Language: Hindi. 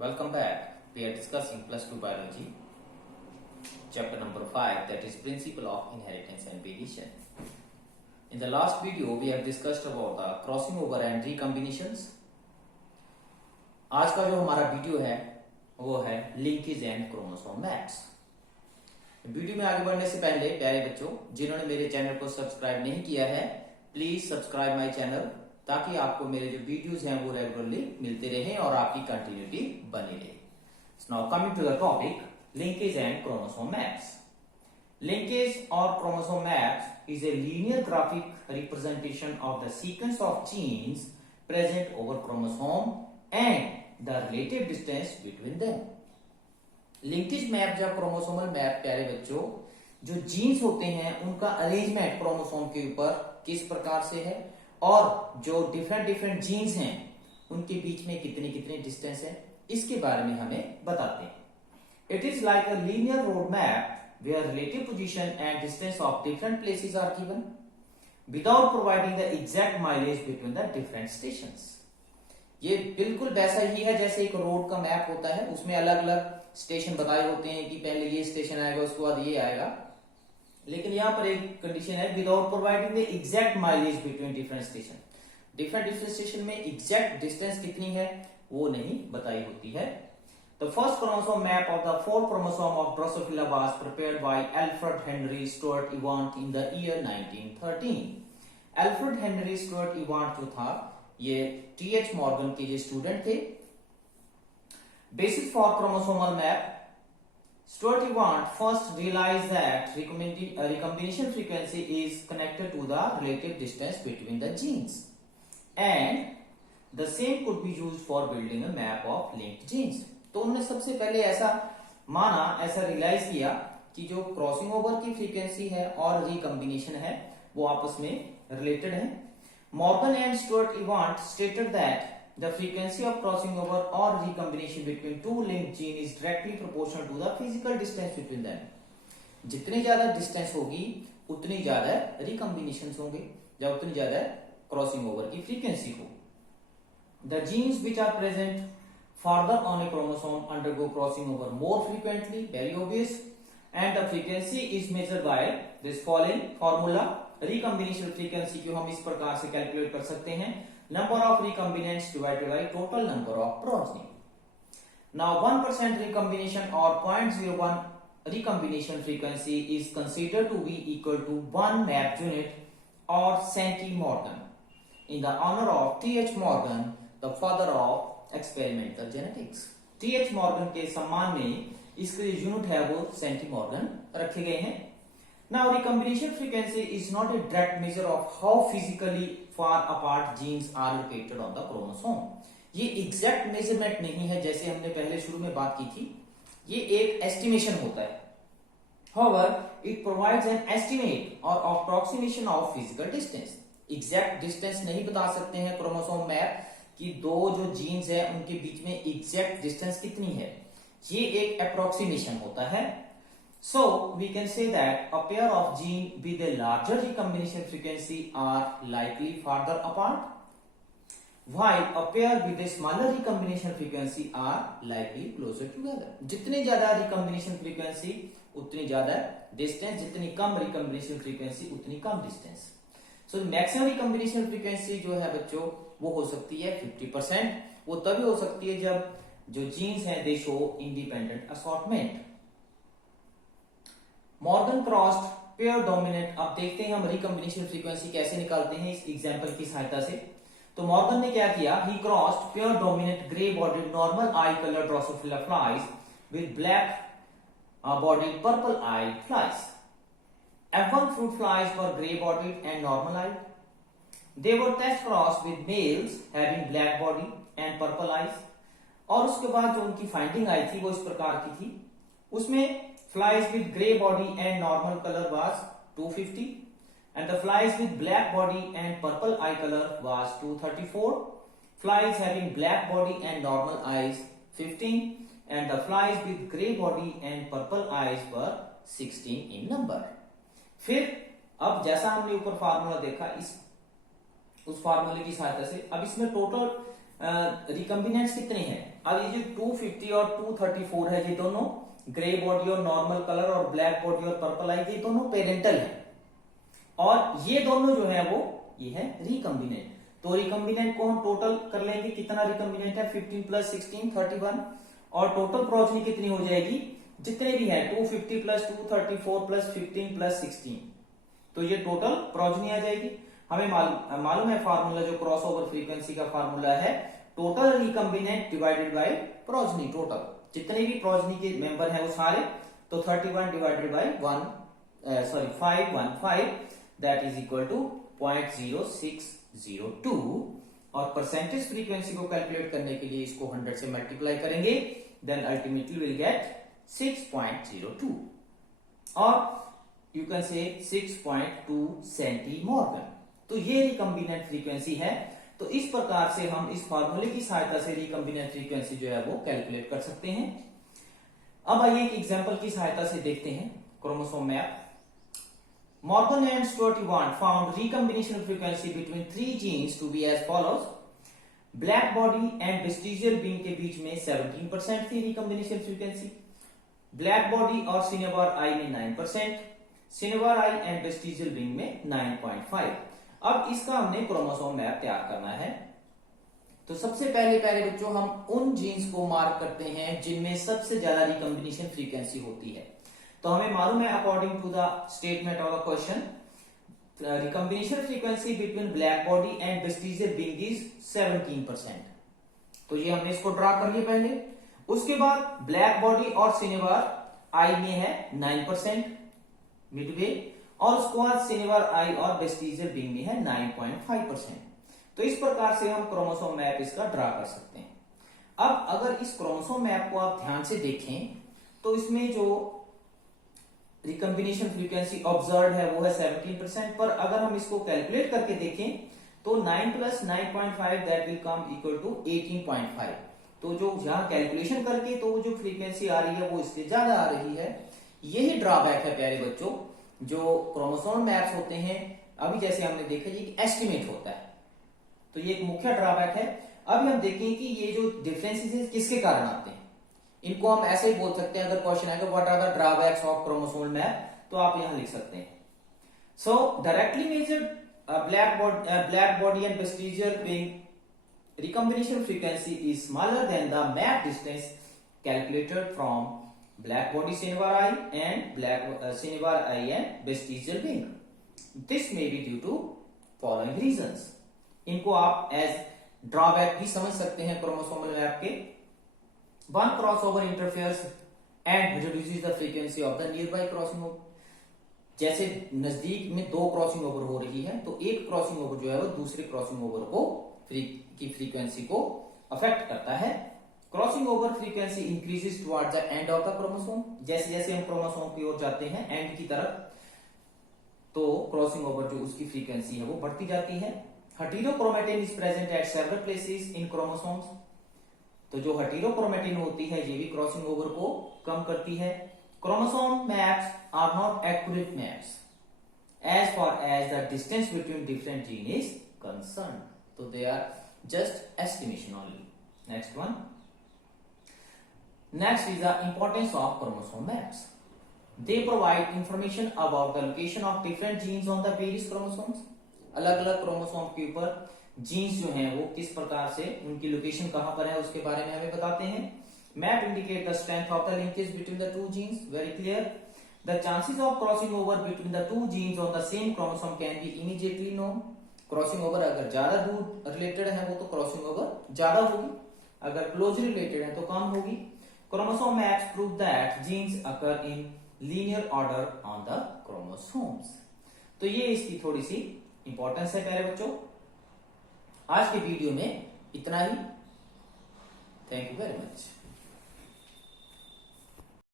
Welcome back. We are discussing plus 2 biology, chapter number 5, that is principle of inheritance and variation. In the last video, we have discussed about the crossing over and recombinations. आज का जो हमारा वीडियो है वो है linkage and chromosome maps. Video में आगे बढ़ने से पहले प्यारे बच्चों, जिन्होंने मेरे चैनल को सब्सक्राइब नहीं किया है, प्लीज सब्सक्राइब माय चैनल ताकि आपको मेरे जो वीडियोस हैं वो रेगुलरली मिलते रहें और आपकी कंटिन्यूटी बनी रहे. Now coming to the topic, linkage and chromosome maps. Linkage और chromosome maps is a linear graphic representation of the sequence of genes present over chromosome and the relative distance between them. Linkage map या क्रोमोसोमल मैप प्यारे बच्चों, जो जीन्स होते हैं उनका अरेंजमेंट क्रोमोसोम के ऊपर किस प्रकार से है और जो डिफरेंट जीन्स हैं उनके बीच में कितनी कितनी डिस्टेंस है, इसके बारे में हमें बताते हैं. It is like a linear road map where relative position and distance of different places are given without providing the exact mileage between the different stations. ये बिल्कुल वैसा ही है जैसे एक रोड का मैप होता है, उसमें अलग अलग स्टेशन बताए होते हैं कि पहले ये स्टेशन आएगा उसके बाद ये आएगा, लेकिन यहाँ पर एक कंडीशन है without providing the exact mileage between different station. Different station में एग्जैक्ट डिस्टेंस कितनी है वो नहीं बताई होती है. The first chromosome map of the fourth chromosome of Drosophila was prepared by Alfred Henry Stuart Ewart in the year 1913. Alfred Henry Stuart Ewart जो था ये T.H. Morgan के जो स्टूडेंट थे. Basis for chromosomal map, Stuart Ewart first realized that recombination frequency is connected to the relative distance between the genes, and the same could be used for building a map of linked genes. तो उन्होंने सबसे पहले ऐसा माना, ऐसा रियलाइज किया कि जो क्रॉसिंग ओवर की फ्रीक्वेंसी है और रिकम्बिनेशन है वो आपस में रिलेटेड है. Morgan and Sturtevant stated that the frequency of crossing over और recombination between two linked gene is directly proportional to the physical distance between them. जितनी ज्यादा डिस्टेंस होगी उतनी ज्यादा रिकम्बिनेशन होंगे या उतनी ज्यादा क्रॉसिंग ओवर की फ्रीक्वेंसी हो. The genes which are present further on a chromosome undergo crossing over more frequently, very obvious, and the frequency is measured by this following formula. Recombination frequency को हम इस प्रकार से कैलकुलेट कर सकते हैं, number of recombinants divided by total number of progeny. Now 1% recombination or 0.01 recombination frequency is considered to be equal to 1 map unit or centimorgan in the honor of T.H. Morgan, the father of experimental genetics. TH. Morgan के सम्मान में इसके यूनिट है वो सेंटीमॉर्गन रखे गए हैं. Now recombination frequency is not a direct measure of how physically far apart genes are located on the chromosome. ये एग्जैक्ट मेजरमेंट नहीं है जैसे हमने पहले शुरू में बात की थी, ये एक एस्टिमेशन होता है. However, it provides an estimate or approximation of physical distance. Exact distance नहीं बता सकते हैं क्रोमोसोम मैप कि दो जो जीन्स है उनके बीच में एग्जैक्ट डिस्टेंस कितनी है, ये एक अप्रोक्सीमेशन होता है. So we can say that a pair of gene with a larger recombination frequency are likely farther apart, while a pair with a smaller recombination frequency are likely closer together. जितनी ज्यादा रिकम्बिनेशन फ्रीक्वेंसी उतनी ज्यादा डिस्टेंस, जितनी कम रिकम्बिनेशन फ्रीक्वेंसी उतनी कम distance. So maximum recombination frequency जो है बच्चों वो हो सकती है 50%. वो तभी हो सकती है जब जो जीन्स हैं दे show independent assortment. Morgan crossed pair dominant. अब देखते हैं हम रिकम्बिनेशन फ्रीक्वेंसी कैसे निकालते हैं इस एग्जांपल की सहायता से. तो मॉर्गन ने क्या किया, he crossed pair dominant grey bodied normal eye colour Drosophila flies with black bodied purple eye flies. F1 fruit flies were gray bodied and normal eyed. They were test crossed with males having black body and purple eyes. और उसके बाद जो उनकी फाइंडिंग आई थी वो इस प्रकार की थी. उसमें flies with gray body and normal color was 250 and the flies with black body and purple eye color was 234. Flies having black body and normal eyes 15 and the flies with gray body and purple eyes were 16 in number. फिर अब जैसा हमने ऊपर फार्मूला देखा, इस उस फार्मूले की सहायता से अब इसमें टोटल रिकम्बिनेंट्स कितने हैं? अब ये जो 250 और 234 है, ये दोनों ग्रे बॉडी और नॉर्मल कलर और ब्लैक बॉडी और पर्पल आई, ये दोनों पेरेंटल है, और ये दोनों जो है वो ये है रिकम्बिनेंट। तो रिकम्बिनेंट को हम टोटल कर लेंगे, कितना रिकम्बिनेंट है? 15 प्लस 16 31, और टोटल प्रोजनी कितनी हो जाएगी? जितने भी है 250 प्लस 234 प्लस 15 प्लस 16, तो ये टोटल प्रोजनी आ जाएगी। हमें मालूम है फार्मूला, जो क्रॉस ओवर फ्रीक्वेंसी का फार्मूला है, total recombinant divided by progeny, total जितने भी प्रोजनी के मेंबर हैं वो सारे, तो 31 divided by 515, that is equal to 0.0602, और परसेंटेज फ्रीक्वेंसी को कैलकुलेट करने के लिए इसको 100 से मल्टीप्लाई करेंगे, देन अल्टीमेटली विल गेट 6.02, और यू कैन से 6.2 सेंटीमॉर्गन। तो ये रिकम्बिनेंट फ्रीक्वेंसी है। तो इस प्रकार से हम इस फार्मूले की सहायता से रिकम्बिनेंट फ्रीक्वेंसी जो है वो कैलकुलेट कर सकते हैं। अब आइए एक एग्जांपल की सहायता से देखते हैं chromosome map. Morgan and Stuart found recombination frequency between 3 genes to be as follows. Black body and vestigial wing के बीच में 17% थी रिकम्बिनेशन फ्रीक्वेंसी, ब्लैक बॉडी और सिनेबार आई में 9%, cinnabar I and vestigial wing में 9.5। अब इसका हमने क्रोमोसोम मैप तैयार करना है। तो सबसे पहले बच्चों हम उन जीन्स को मार्क करते हैं जिनमें सबसे ज्यादा रिकम्बिनेशन फ्रीक्वेंसी होती है। तो हमें मालूम है according to the statement of the question, recombination frequency between black body and vestigial wing is 17%। तो ये हमने इसको ड्रा कर लिया पहले। उसके बाद ब्लैक बॉडी और सिनेबार आई में है 9% मिडवे, और उसके बाद सिनेबार आई और वेस्टिजियल विंग में है 9.5%। तो इस प्रकार से हम क्रोमोसोम मैप इसका ड्रा कर सकते हैं। अब अगर इस क्रोमोसोम मैप को आप ध्यान से देखें तो इसमें जो रिकम्बिनेशन फ्रीक्वेंसी ऑब्जर्व है वो है 17%, पर अगर हम इसको कैलकुलेट करके देखें तो 9 plus 9.5 that will come equal to 18.5। तो जो यहां कैलकुलेशन करके तो जो फ्रीक्वेंसी आ रही है वो इससे ज्यादा आ रही है। यही ड्रॉबैक है प्यारे बच्चों, जो क्रोमोसोम मैप्स होते हैं, अभी जैसे हमने देखा ये एस्टिमेट होता है, तो ये एक मुख्य ड्रॉबैक है। अभी हम देखें कि ये जो डिफरेंसेस किसके कारण आते हैं, इनको हम ऐसे ही बोल सकते हैं। अगर क्वेश्चन आएगा what are the drawbacks of chromosomal map, तो आप यहां लिख सकते हैं। So directly measured black body and vestigial wing recombination frequency is smaller than the map distance calculated from black body cinnabar eye and black cinnabar eye and vestigial wing. This may be due to following reasons. इनको आप एज ड्रॉबैक भी समझ सकते हैं क्रोमोसोमल मैप के। One crossover interferes and reduces the frequency of the nearby crossing over. जैसे नजदीक में दो क्रॉसिंग ओवर हो रही है तो एक क्रॉसिंग ओवर जो है वो दूसरे क्रॉसिंग ओवर को की फ्रीक्वेंसी को अफेक्ट करता है। Crossing over frequency increases towards the end of the chromosome. जैसे जैसे हम क्रोमोसोम की ओर जाते हैं एंड की तरफ, तो क्रॉसिंग ओवर जो उसकी फ्रीक्वेंसी है वो बढ़ती जाती है। Heterochromatin is present at several places in chromosomes. तो जो हेटेरोक्रोमेटिन होती है ये भी क्रॉसिंग ओवर को कम करती है। Chromosome maps are not accurate maps as far as the distance between different gene is concerned. So they are just estimation only. Next one. Next is the importance of chromosome maps. They provide information about the location of different genes on the various chromosomes. अलग-अलग क्रोमोसोम के ऊपर जीन्स जो हैं वो किस प्रकार से उनकी लोकेशन कहां पर है उसके बारे में हमें बताते हैं। Map indicate the strength of the linkage between the two genes. Very clear. The chances of crossing over between the two genes on the same chromosome can be immediately known. Crossing over अगर ज्यादा दूर रिलेटेड है वो तो क्रॉसिंग ओवर ज्यादा होगी, अगर क्लोज रिलेटेड है तो कम होगी। Chromosome maps prove that genes occur in linear order on the chromosomes. तो ये इसकी थोड़ी सी इंपॉर्टेंस है प्यारे बच्चों। आज के वीडियो में इतना ही। Thank you very much.